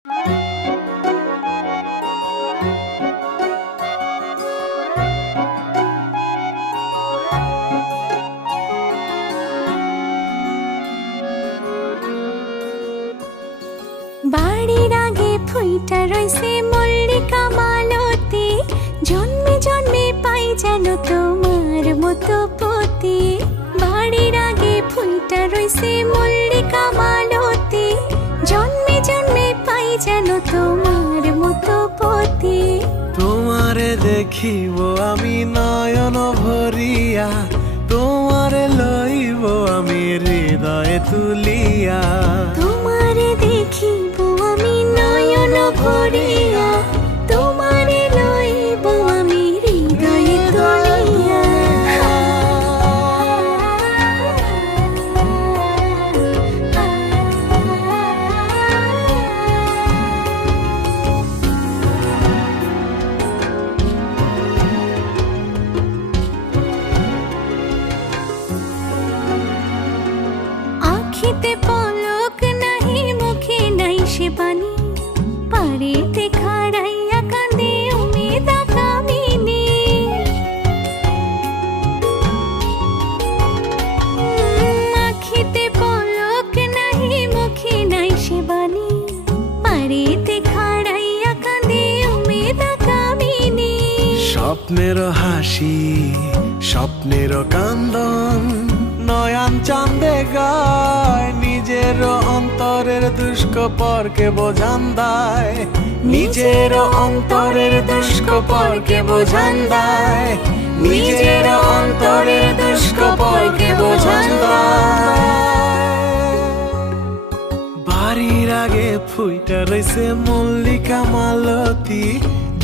বাড়ির আগে ফুইটা রইছে মল্লিকা মালতী, জন্মে জন্মে পাই যেন তোমার মতো পতি। বাড়ির আগে ফুইটা রইছে মল্লিকা মালতী, জন্মে জন্মে পাই যেন তোমার মতো পতি। তোমারে দেখিব আমি নয়ন ভরিয়া, তোমারে লইব আমি হৃদয়ে তুলিয়া। তোমারে দেখিব আমি নয়ন ভরিয়া, তোমারে লইব আমি হৃদয়ে তুলিয়া। আখিতে পলক নাহি, মুখে নাই সে বাণী, পারেতে খাড়াইয়া কাঁদে উমেদা কামিনী। আখিতে পলক নাহি, মুখে নাই সে বাণী, পারেতে খাড়াইয়া কাঁদে উমেদা কামিনী। স্বপ্নের হাসি স্বপ্নের কান্দন, নয়ন চাঁদে গায় নিজের অন্তরের দুষ্কপরকে বোঝান দেয়। নিজের অন্তরের দুষ্কপরকে বোঝান দেয়, নিজের অন্তরের দুষ্কপরকে বোঝান দেয়। বাড়ির আগে ফুইটা রইছে মল্লিকা মালতী,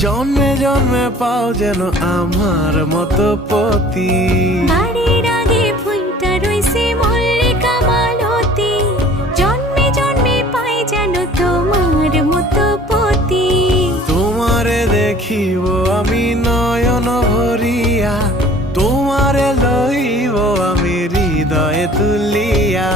জন্মে জন্মে পাও যেন আমার মতো পতি। বাড়ির আগে ফুইটা রইছে মল্লিকা মালতী, জন্মে জন্মে পাই যেন তোমার মতো পতি। তোমারে দেখিব আমি নয়ন ভরিয়া, তোমারে লইব আমি হৃদয়ে তুলিয়া।